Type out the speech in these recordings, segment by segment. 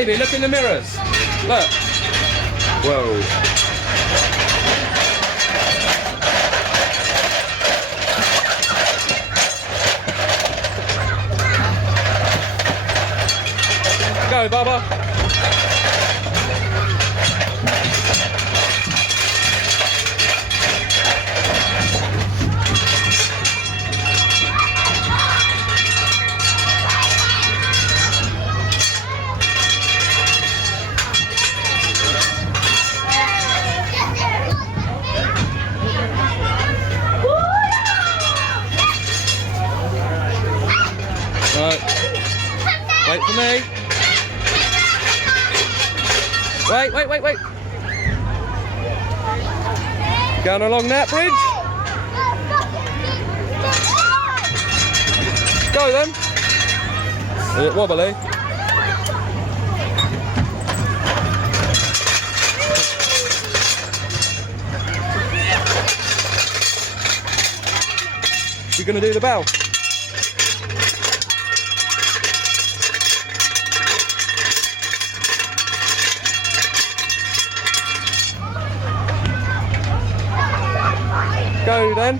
Evie, look in the mirrors. Look. Whoa. Go, Bubba. Right. Wait for me. Wait. Going along that bridge. Go then. Is it wobbly? You gonna do the bell? Go then.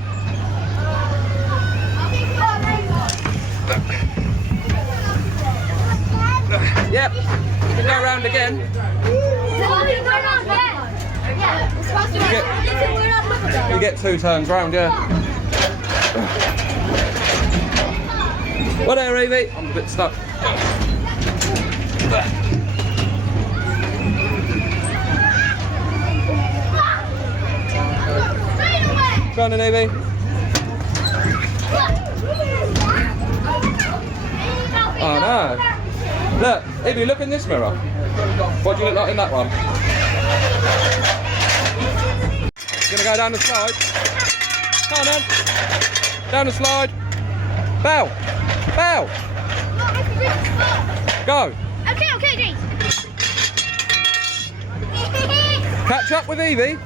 Yep. You can go around again. You get 2 turns round, yeah. What there, Evie? I'm a bit stuck. Go on then, Evie. Oh no. Look, Evie, look in this mirror. What do you look like in that one? You're gonna go down the slide. Come on then. Down the slide. Bow. Bow. Go. Okay. Catch up with Evie.